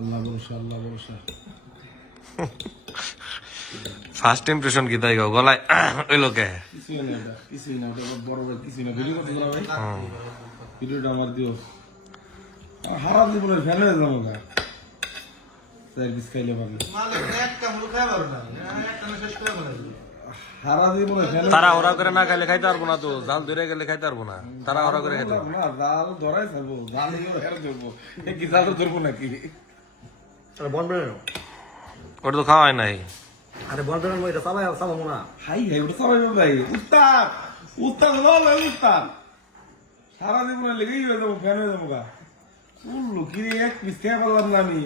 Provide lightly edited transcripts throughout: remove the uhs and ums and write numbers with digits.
আল্লাহ ভরসা, আল্লাহ ভরসা। First impression কি তাই গলায় ওই লোকে কিছুই না, এটা কিছুই না, ওটা বড় বড় কিছুই না। ভিডিও করতে পারো ভাই? ভিডিওটা আমার দিও। হারা জীবনের ফ্যান হয়ে যাবো গা। সার্ভিস খাইলে পারবে হারা জীবনের ফ্যান। তারা ওরা করে না খাইলে খাইতে পারবো না, তো জাল ধরে গেলে খাইতে পারবো না, তারা ওরা করে খাইতে পারবো না, জাল ধরাই থাকবো, জাল হেরে ধরবো। কি জাল ধরবো নাকি? বল বেড়ে ওটা তো খাওয়াই নাই। আরে বল বেড়ে এটা সবাই চালাবো না। হাই হাই, ওটা সবাই ভাই উস্তাদ, উস্তাদ বল উস্তাদ। সারা জীবনের লেগেই হয়ে যাবো, ফ্যান হয়ে যাবো গা। উল্লু কি রে, এক পিস খেয়ে পারলাম না আমি।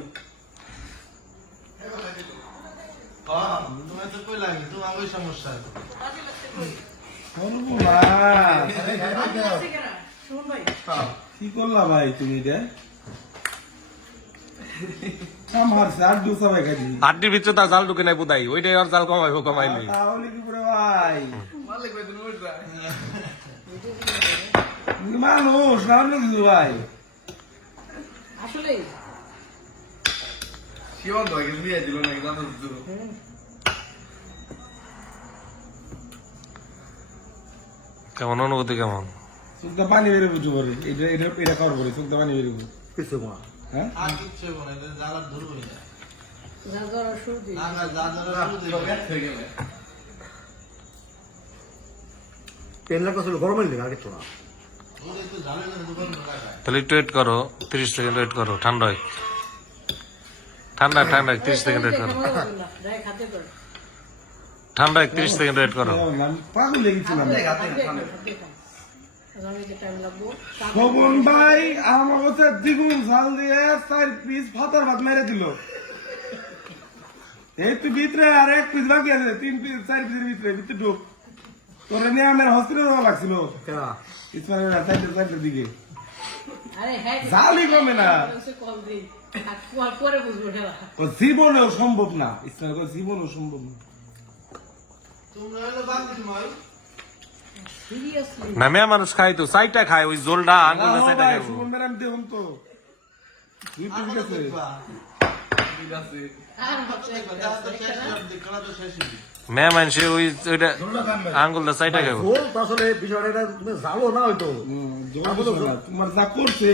কি করলা ভাই তুমি এটা? মারছে আর দু সবাই খাই দিই। হাড্ডির ভিতরে তার জাল ঢুকে নাই বুদাই, ওইটাই আর জাল কমাইবো কমাইলে। তাহলে কি করে ভাই? মানুষ না অন্য কিছু ভাই। আসলে কেমন অনুভূতি কেমন? চোখটা পানি বেরোবো বুঝতে পারি, এটা এটা এটা খাওয়ার পরে চোখটা পানি বেরোবো। কিছু না। হ্যাঁ পেন লাগতেছিল গরমের লেগে আর কিছু না। তাহলে একটু ওয়েট করো, 30 সেকেন্ড ওয়েট করো, ঠান্ডা হয়। ঠান্ডা ঠান্ডা 30 সেকেন্ড ওয়েট করো, ঠান্ডা 30 সেকেন্ড ওয়েট করো। আমি পাগল লেগেছিলাম। শোভন ভাই আমার কাছে দ্বিগুণ ঝাল দিয়ে 4 পিস ফাতার ভাত মেরে দিল। এই তুই ভিতরে আর 1 পিস বাকি আছে, 3 পিস 4 পিসের ভিতরে ভিতরে ঢুক। তোরে নিয়ে আমার হসপিটাল লাগছিল চারটার দিকে। জালই কমে না, জীবনেও সম্ভব না, জীবনেও সম্ভব না। না মেয়া মানুষ খাই তো, চাইটা খায়, ওই জোলটা আঙ্গুলটা চাইটা খাইবো। সুমন ম্যাডাম দেখুন তো 2 পিস গেছে। মেয়া মানুষে ওই ওইটা আঙ্গুলটা চাইটা খাইবো। ঝোল তো আসলে বিষয়টা এটা তুমি জানো না হয়তো। তোমার যা করছে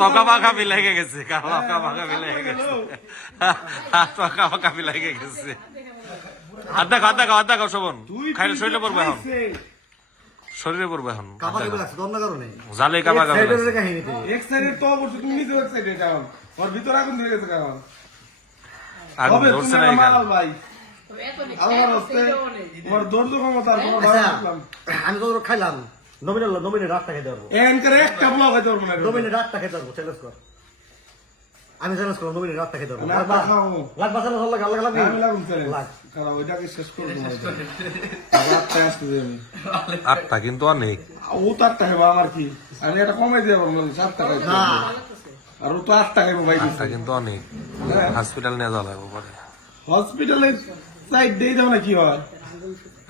পাকা পাকা বিলাইগে গেছে, পাকা পাকা বিলাইগে গেছে, পাকা পাকা বিলাইগে গেছে। আধা খাও আধা খাও আধা খাও শোভন, খাইলে শরীরে পড়বে এখন, শরীরে পড়বে এখন। কাপাকে লাগছে তোর না কারণে জালে কাপা কাপা সাইডের কাহিনীতে এক সাইডে তো অবশ্য তুমি নিজে এক সাইডে যাও, ওর ভিতরে আগুন ধরে গেছে কারণ আগুন তবে ধরছে তুমি না আমার এখানে। মাল ভাই আমার হচ্ছে তোমার ধৈর্য ক্ষমতা আর তোমার ভালো লাগলাম। আমি তো খাইলাম নমিনে রাতটা খেতে পারবো, এন করে একটা ব্লগ হইতে পারবো না। নমিনে রাতটা খেতে পারবো, চ্যালেঞ্জ কর। আমি চ্যালেঞ্জ করলাম নমিনে রাতটা খেতে পারবো। না, খাও। লাগবা চ্যালেঞ্জ ভালো লাগে, আল্লাহ লাগবে। আমি লাগুন চ্যালেঞ্জ লাগ। কারণ ওইটাকে শেষ করবো না। রাতটা আসতে দেবে আমি। 8টা কিন্তু অনেক। ও তো 8 টাকা আমার কি, আমি এটা কমাই দিয়ে পারবো 7 টাকা। না আর ও তো 8 টাকা ভাই। 8টা কিন্তু অনেক, হসপিটাল নিয়ে যাওয়া লাগবে পরে। হসপিটালে সাইড দিয়ে দাও না কি হয়?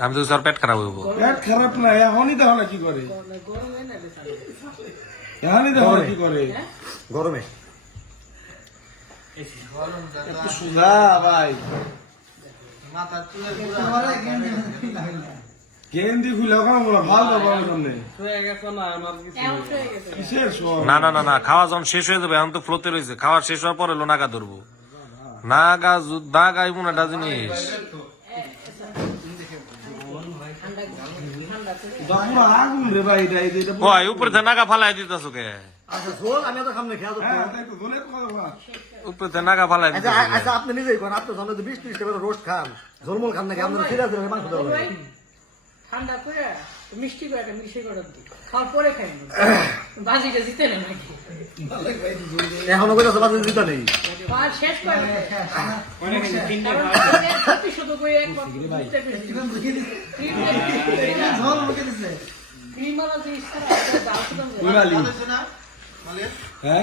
আমি তো স্যার পেট খারাপ হইব। পেট খারাপ না, এখনই দেখো না কি করে, এখনই দেখো না কি করে। গরমে একটু সুজা ভাই, গেন্দি খুলে ওখানে ভালো পাবো সামনে। কিসের শোন? না না না না, খাওয়া যখন শেষ হয়ে যাবে, এখন তো ফ্লোতে রয়েছে, খাওয়া শেষ হওয়ার পরে হলো নাগা ধরবো। নাগা এমন একটা জিনিস, পুরো আগুন রে ভাই, এটা ওই উপরে থেকে নাগা ফালাই দিতেছো কে? আচ্ছা ঝোল আমি তো সামনে খেয়া দেবো। হ্যাঁ তাই তো ধরে কথা। উপরে থেকে নাগা ফালাই আচ্ছা দিতেছো কে? আচ্ছা আপনি নিজেই কোন, আপনি সামনে তো 20-30 টাকা রোস্ট খান, ঝোলমোল খান নাকি আপনার ফিরে আসবে মাংস দেওয়া লাগে। ঠান্ডা করে মিষ্টি করে একটা মিষ্টি করে দিই, খাওয়ার পরে খাই বাজিটা জিতে নেই নাকি এখনো কইতাছে বাজে দিতা নেই। আর শেষ করে শুধু করে একবার হ্যাঁ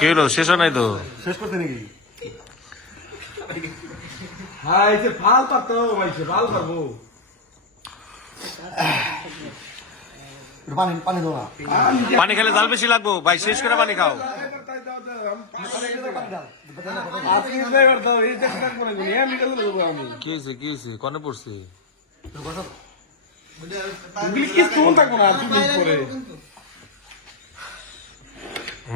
কে হলো? শেষ হয় নাই তো? শেষ করতে নাকি হ্যাঁ এই যে ফাল পারতো ভাইছে ফাল পারবো পানি পানি দাও না পানি খেলে জাল বেশি লাগবো ভাই, শেষ করে পানি খাও। আপনি ড্রাইভার দাও এই যে কাজ করে গুনি আমি কাজ করব আমি কি হয়েছে কনে পড়ছে? গুলি কি কোন থাকবো না তুই করে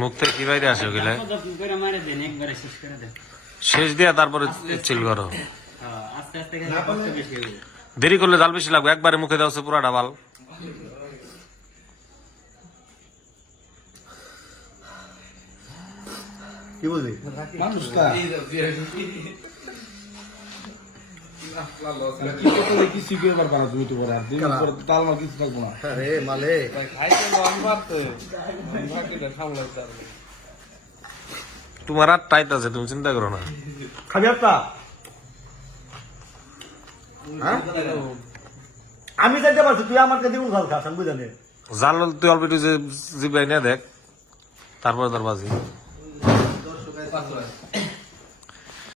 মুখ থেকে কি বাইরে আসে ওগুলা? যত্ন করে মারে দেন, একবারে শেষ করে দেন। শেষ দিয়া তারপরে চিল করো। আস্তে আস্তে খেলে কষ্ট বেশি হবে। দেরি করলে জাল বেশি লাগবে, একবারে মুখে দেওয়া পুরা ডাবাল। কি বলবি মানুষটা কিছু কি পারবা না তুমি তো বড় আর দিন পরে তাল মার কিছু থাকবো না আরে মালে তোমার আর টাইট আছে, তুমি চিন্তা করো না। খাবি একটা হ্যাঁ? আমি চাইতে পারছি তুই আমার কাছে দ্বিগুণ ঝাল খাস আমি বুঝানি জাল তুই অল্প একটু যে জিবাই নিয়ে দেখ, তারপরে তার বাজি।